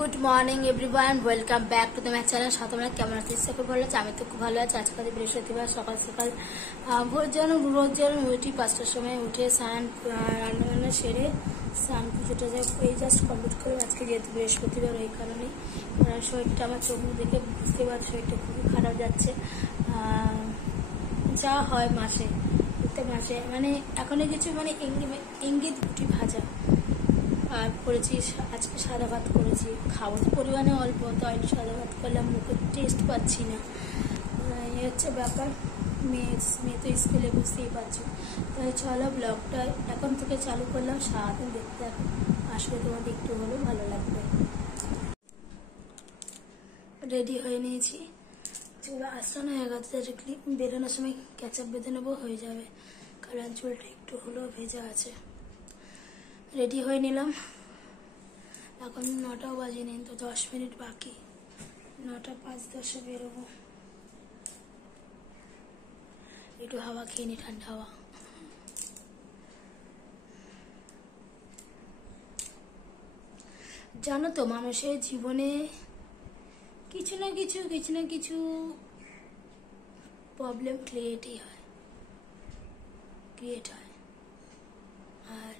Good morning everyone, welcome back to the my channel. তোমরা কেমন আছো? চেষ্টা করে ভালো আছে। আমি তো খুব ভালো আছি। আজকাল বৃহস্পতিবার সকাল সকাল রোজ যেন উঠি 5টার সময়, উঠে স্নান রান্নাবান্না সেরে স্নান পুজোটা এই জাস্ট কমপ্লিট করে আজকে যেহেতু বৃহস্পতিবার ওই কারণে শরীরটা আমার চোখ দেখে বুঝতে পারছি শরীরটা খুবই খারাপ যাচ্ছে। যা হয় মাসে মানে এখনো কিছু মানে ইঙ্গিত রুটি ভাজা আর করেছি। আজকে সাদা ভাত করেছি, খাবো তো পরিমাণে অল্প, তাই সাদা ভাত করলাম, মুখের টেস্ট পাচ্ছি না। এই হচ্ছে ব্যাপার। মেয়ে তো স্কুলে বুঝতেই পারছো। তাই চলো ব্লগটা এখন থেকে চালু করলাম, সারাদিন দেখতে থাকো, আসলে তোমাদের একটু হলেও ভালো লাগবে। রেডি হয়ে নিয়েছি, চুল আসানো হয়ে গেছে, বেরোনোর সময় ক্যাচআপ বেঁধে নেবো, হয়ে যাবে, কারণ চুলটা একটু হলেও ভেজা আছে। রেডি হয়ে নিলাম, এখন 9টাও বাজেনি, তো 10 মিনিট বাকি, 9টা 5-10 বেরোবো। একটু হাওয়া খেয়ে নি, ঠান্ডা হাওয়া। জানো তো, মানুষের জীবনে কিছু না কিছু প্রবলেম ক্রিয়েট হয়, আর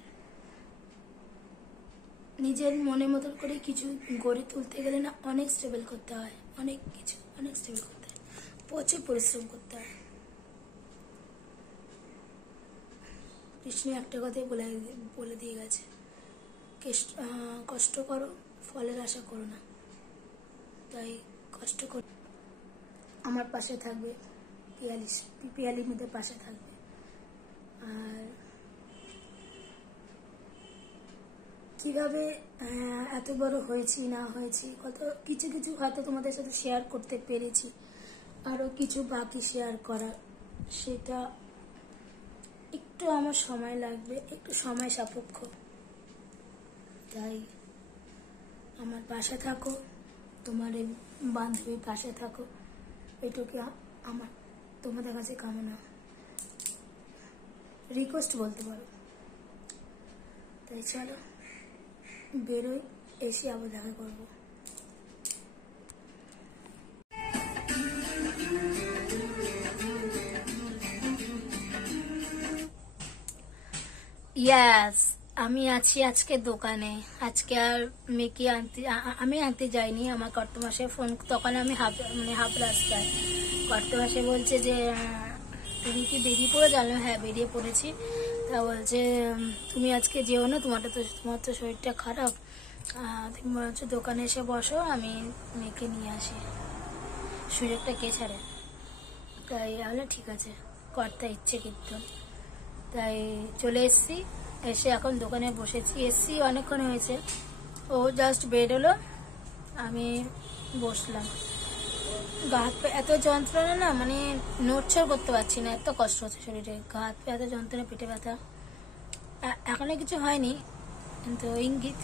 নিজের মনের মতন করে কিছু গড়ে তুলতে গেলে না অনেক স্টেবল করতে হয়, অনেক স্টেবল করতে হয়, প্রচুর পরিশ্রম করতে হয়। কৃষ্ণ একটা কথাই বলে দিয়ে গেছে, কষ্ট করো, ফলের আশা করো না। তাই কষ্ট কর, আমার পাশে থাকবে, পিয়ালির মধ্যে পাশে থাকবে। আর কিভাবে এত বড় হয়েছি না হয়েছি, কত কিছু হয়তো তোমাদের সাথে শেয়ার করতে পেরেছি, আরো কিছু বাকি শেয়ার করা, সেটা একটু আমার সময় লাগবে, একটু সময় সাপেক্ষ। তাই আমার পাশে থাকো, তোমার এই বান্ধবীর পাশে থাকো, এটুকু আমার তোমাদের কাছে কামনা, রিকোয়েস্ট বলতে পারো। তাই চলো বেরোই, এসে আবার দেখা করবো। ইয়াস, আমি আছি আজকে দোকানে। আজকে আর মেয়েকে আমি আনতে যাইনি, আমার কর্তমাসে ফোন, তখন আমি হাফ রাস্তায়। কর্তমাসে বলছে যে তুমি কি বেরিয়ে পড়ে? জানলাম হ্যাঁ বেরিয়ে পড়েছি। তা বলছে তুমি আজকে যেও না, তোমার তো শরীরটা খারাপ, তুমি বলছো দোকানে এসে বসো, আমি মেয়েকে নিয়ে আসি, সুযোগটা কে ছাড়ে। তাই হলো ঠিক আছে, কর্তা ইচ্ছে কীর্তন। তাই চলে এসছি, এসে এখন দোকানে বসেছি। এসছি অনেকক্ষণ হয়েছে, ও জাস্ট বেরোলো, আমি বসলাম। গা হাত পা এত যন্ত্রণা না, মানে নড়ছড় করতে পারছি না, এত কষ্ট হচ্ছে শরীরে, গা হাত পা এত যন্ত্রণা, পেটে ব্যথা। এখনো কিছু হয়নি, কিন্তু ইঙ্গিত।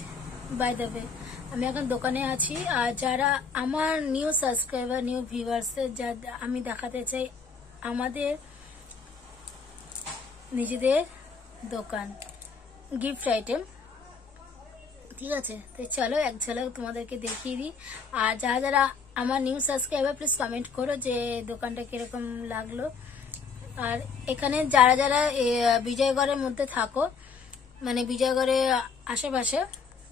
বাই দ্য ওয়ে, আমি এখন দোকানে আছি। আর যারা আমার নিউ সাবস্ক্রাইবার, নিউ ভিউয়ার্সদের যা আমি দেখাতে চাই, আমাদের নিজেদের দোকান, গিফট আইটেম, ঠিক আছে? তো চলো এক ঝলক তোমাদেরকে দেখিয়ে দিই। আর যারা আমার নিউ সাবস্ক্রাইবার, প্লিজ কমেন্ট করো যে দোকানটা কিরকম লাগলো। আর এখানে যারা বিজয়গড়ের মধ্যে থাকো, মানে বিজয়গড়ের আশেপাশে,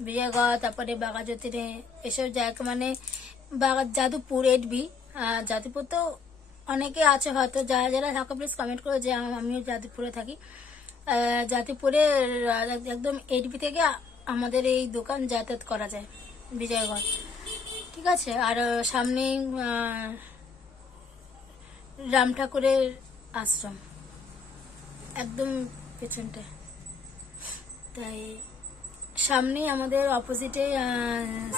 বিজয়গড়, তারপরে বাঘাযতীনে, এসব জায়গা, মানে যাদবপুর, এডবি, যাদবপুর তো অনেকে আছে হয়তো, যারা থাকো প্লিজ কমেন্ট করো যে আমিও যাদবপুরে থাকি। যাদবপুরে একদম এডবি থেকে আমাদের এই দোকান যাতায়াত করা যায়, বিজয়গড়, ঠিক আছে? আর সামনে রাম ঠাকুরের আশ্রম, একদম পেছনটায়। তাই সামনে আমাদের অপোজিটে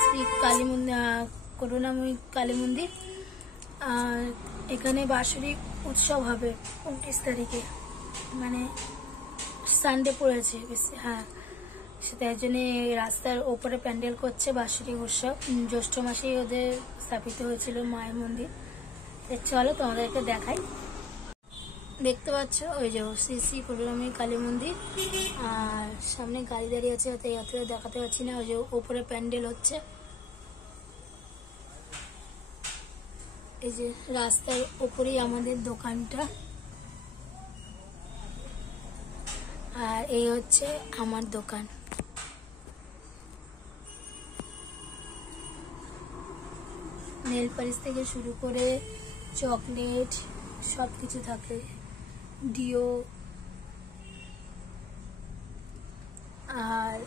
শ্রী কালী মন্দির, করুণাময়ী কালী মন্দির। এখানে বাৎসরিক উৎসব হবে 29 তারিখে, মানে সানডে পড়েছে বেশি, হ্যাঁ, তাই জন্য রাস্তার ওপরে প্যান্ডেল করছে বাৎসরিক উৎসব। জ্যৈষ্ঠ মাসেই ওদের স্থাপিত হয়েছিল মায়ের মন্দির। চলো তোমাদেরকে দেখাই। দেখতে পাচ্ছ ওই যে শ্রী করুণাময়ী কালী মন্দির, আর সামনে গাড়ি দাঁড়িয়ে আছে, তাই অতটা দেখাতে পারছি না। ওই যে ওপরে প্যান্ডেল হচ্ছে, এই যে রাস্তার উপরেই আমাদের দোকানটা, আর এই হচ্ছে আমার দোকান। নেল পালিশ থেকে শুরু করে চকলেট সব কিছু থাকে, ডিও, আর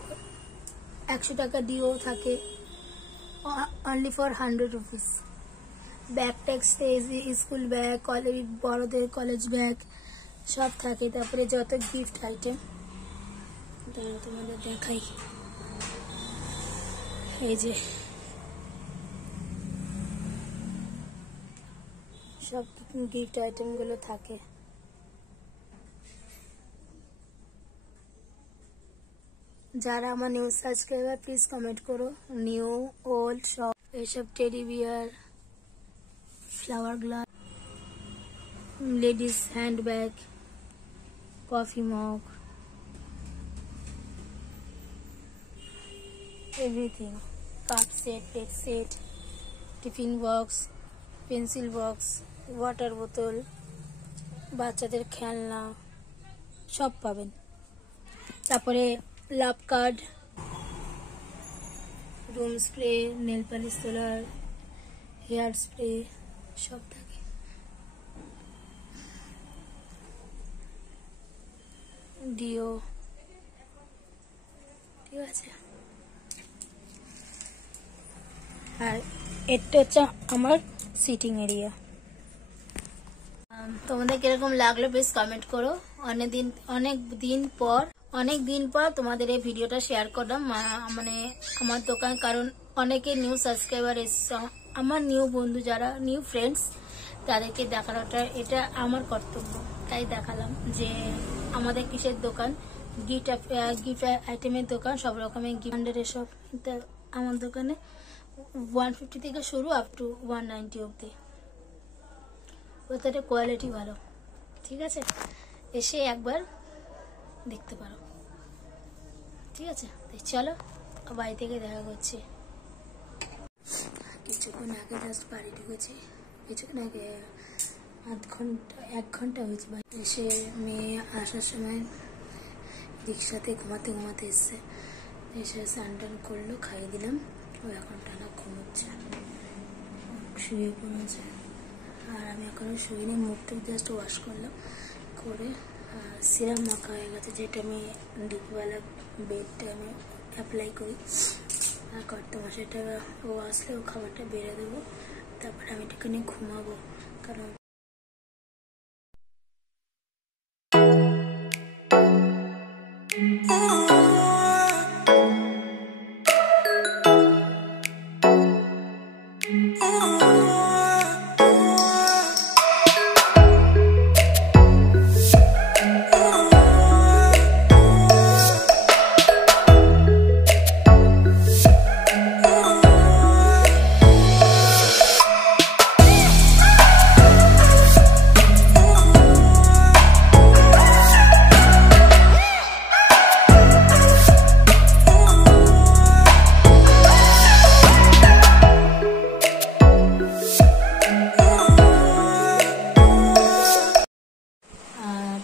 100 টাকা ডিও থাকে, only for 100 rupees. Bag tag, school bag, college, বড়দের কলেজ ব্যাগ সব থাকে। তারপরে যত গিফট আইটেম তোমাদের দেখাই, এই যে সব গিফট আইটেম গুলো থাকে। যারা আমার নিউ সাবস্ক্রাইবার প্লিজ কমেন্ট করো, নিউ ওল্ড সব, এইসব teddy bear, flower glass, ladies handbag, coffee mug, everything, cup set, plate set, tiffin box, pencil box, water বোতল, বাচ্চাদের খেলনা সব পাবেন। তারপরে love card, room spray, nail polish তোলার, হেয়ার স্প্রে সব থাকে। ডিও, ঠিক আছে। আর এটা হচ্ছে আমার সিটিং এরিয়া। তোমাদের কিরকম লাগলো প্লিজ কমেন্ট করো। অনেক দিন পর তোমাদের এই ভিডিওটা শেয়ার করলাম, মানে আমার দোকান, কারণ অনেকে নিউ সাবস্ক্রাইবার এসছে, আমার নিউ বন্ধু যারা, নিউ ফ্রেন্ডস, তাদেরকে দেখানোটা এটা আমার কর্তব্য। তাই দেখালাম যে আমাদের কিসের দোকান, গিফট আইটেমের দোকান, সব রকমের গিফটের এসব। আমার দোকানে 150 থেকে শুরু আপ টু 190 অব্দি। ওটাতে কোয়ালিটি ভালো, ঠিক আছে। এসে একবার দেখতে পারো, ঠিক আছে। চলো বাড়ি থেকে দেখা করছি। কিছুক্ষণ আগে জাস্ট বাড়ি ঢুকেছি, কিছুক্ষণ আগে 1 ঘন্টা হয়েছে। এসে মেয়ে আসার সময় রিক্সাতে ঘুমাতে এসছে, এসে স্নান টান করলো, খাইয়ে দিলাম। ও এখন টানা ঘুমোচ্ছে, শুয়ে পড়েছে। আর আমি এখনো শুইনি, মুখটা জাস্ট ওয়াশ করলাম, করে সিরাম মাখা হয়ে গেছে, যেটা আমি দুপুরবেলা বেড টাইমে অ্যাপ্লাই করি। আর কর্তমাশাটা ও আসলে ও খাবারটা বেড়ে দেবো, তারপরে আমি একটুখানি ঘুমাবো। কারণ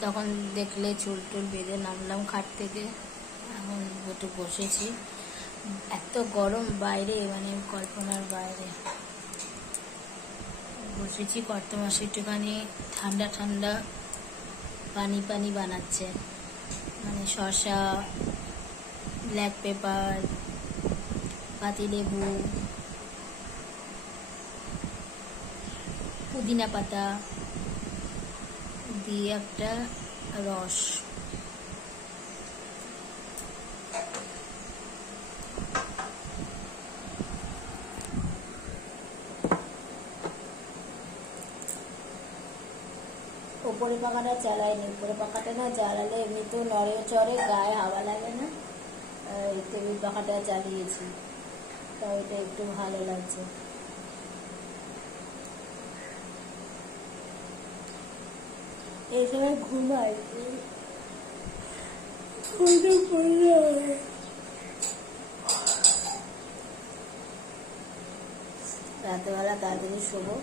তখন দেখলে চুল টুল বেঁধে নামলাম খাট থেকে, এখন একটু বসেছি। এত গরম বাইরে, মানে কল্পনার বাইরে। বসেছি, কর্তমাসে একটুখানি ঠান্ডা ঠান্ডা পানি বানাচ্ছে, মানে শসা, ব্ল্যাক পেপার, পাতিলেবু, পুদিনা পাতা দিয়ে একটা রস। উপরে পাখাটা চালাইনি, উপরে পাখাটা না জ্বালালে এমনিতেও নড়ে চড়ে, গায়ে হাওয়া লাগে না। এই টেবিল পাখাটা চালিয়েছি, তাই এটা একটু ভালো লাগছে। এই সময় ঘুমাই, রাতেবেলা তাড়াতাড়ি শোবো,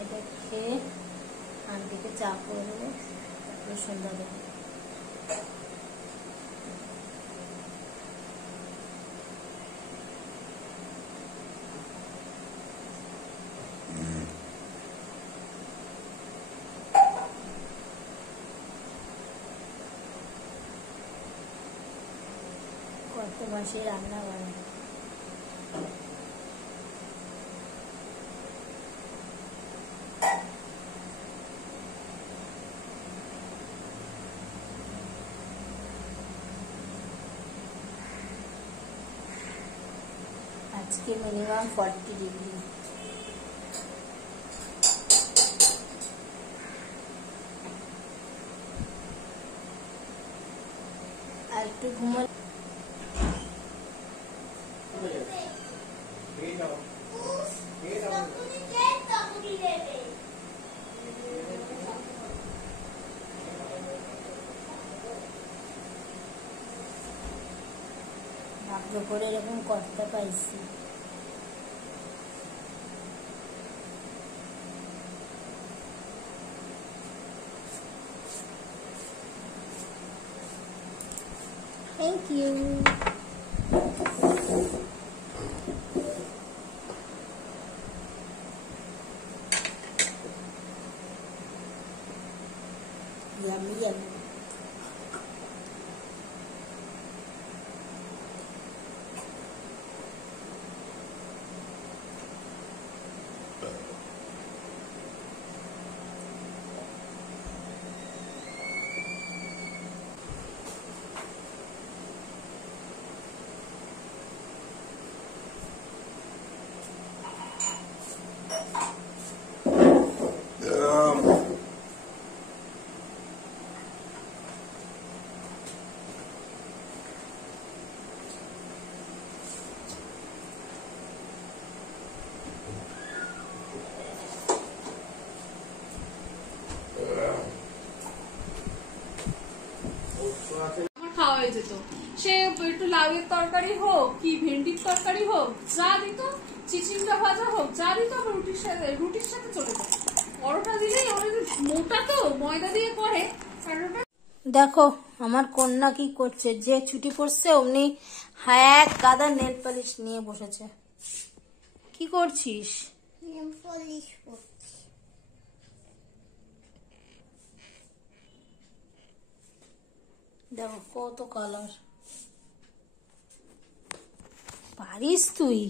এটা খেয়ে আন্টিকে চা করে দেবো, তারপরে সন্ধ্যা দেবো। কত মাসে রান্না বান্না। আজকে মিনিমাম 40 ডিগ্রি। আর একটু ঘুমালে ভাগ্য করে এরকম কষ্ট পাইছি। Thank you. Yummy, yummy. খাওয়া হয়ে যেত, সে একটু লাউয়ের তরকারি হোক কি ভেন্ডির তরকারি হোক যা দিত, চিচিঙ্গা ভাজা হোক যা দিত, রুটির সাথে চলে যায়। পরোটা দিলেই মোটা তো ময়দা দিয়ে করে। দেখো আমার কন্যা কি করছে, যে ছুটি পড়ছে অমনি এক গাদা নেল পালিশ নিয়ে বসেছে। কি করছিস? নেল পালিশ করছি। দেখো কত কালার। পারিস তুই?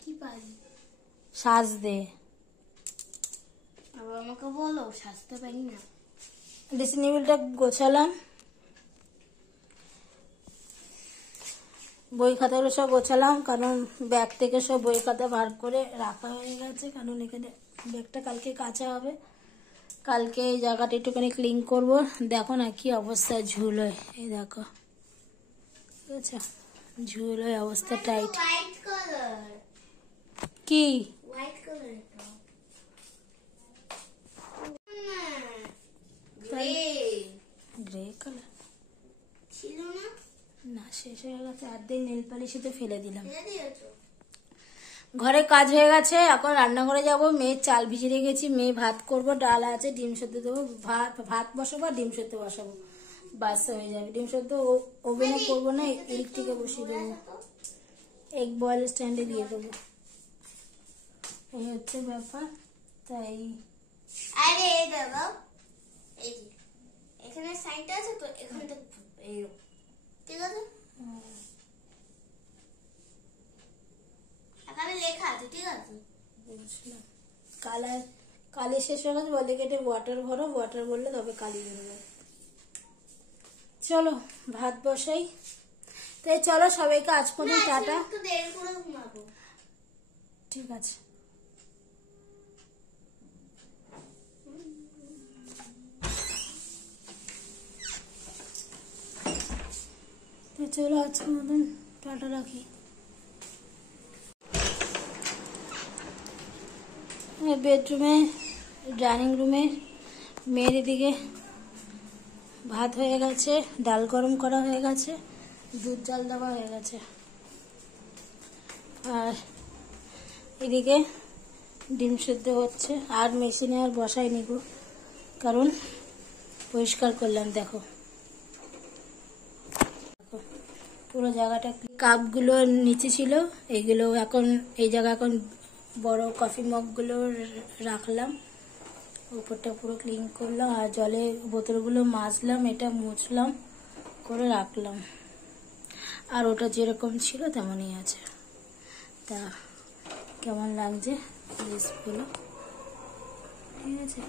কি পারি? সাজতে। আবার আমাকে বলো সাজতে পারি না। ড্রেসিং টেবিলটা গোছালাম, বই খাতাগুলো সব গোছালাম, কারণ ব্যাগ থেকে সব বই খাতা বার করে রাখা হয়ে গেছে, কারণ এখানে ব্যাগটা কালকে কাচা হবে। কালকে এই জায়গাটা একটুখানি ক্লিন করবো। দেখো না কি অবস্থা, ঝুল হয়, এই দেখো ঠিক আছে, ঝুল হয়, অবস্থা টাইট। White colour. কি হোয়াইট কালার এটা? গ্রে কালার ছিল না? না, শেষ হয়ে গেছে, অর্ধেক নেল পালিশে তো ফেলে দিলাম। ফেলে দিয়েছো? ঘরে কাজ হয়ে গেছে, এখন রান্নাঘরে যাব। মেয়ের চাল ভিজিয়ে রেখেছি, মেয়ে ভাত করব, ডাল আছে, ডিম সেদ্ধ দেবো, ভাত বসাবো আর ডিম সেদ্ধ বসাবো, বাস হয়ে যাবে। ডিম সেদ্ধ ওভেনে করবো না, ইলেকট্রিকে বসিয়ে দেবো, এগ বয়েল স্ট্যান্ডে দিয়ে দেবো। এই হচ্ছে ব্যাপার। তাই আরে এই দাদা, এই যে এখানে সাইনটা আছে তো, এখান থেকে এইরকম, ঠিক আছে? এখানে লেখা আছে, ঠিক আছে? বুঝলাম। কালি শেষ হয়ে গেছে, বলে কেটে ওয়াটার ভরো, ওয়াটার বললে তবে কালি বেরোবে। চলো ভাত বসাই। তাই চলো সবাইকে আজ পর্যন্ত টাটা। একটু দেরি করে ঘুমাবো। ঠিক আছে। তো চলো আজকের মতন টাটা রাখি। বেডরুমে, ডাইনিং রুমে মেয়ের এদিকে ভাত হয়ে গেছে, ডাল গরম করা হয়ে গেছে, দুধ জাল দেওয়া হয়ে গেছে। আর এদিকে ডিম সেদ্ধ হচ্ছে। আর মেশিনে আর বসাই নিব, কারণ পরিষ্কার করলাম। দেখো পুরো জায়গাটা। কাপগুলো নিচে ছিল, এগুলো এখন এই জায়গা এখন বড় কফি মগগুলো রাখলাম। উপরটা পুরো ক্লিন করলাম, আর জলে বোতলগুলো মাজলাম, এটা মুছলাম করে রাখলাম। আর ওটা যেরকম ছিল তেমনই আছে। তা কেমন লাগছে প্লিজ বলো, ঠিক আছে?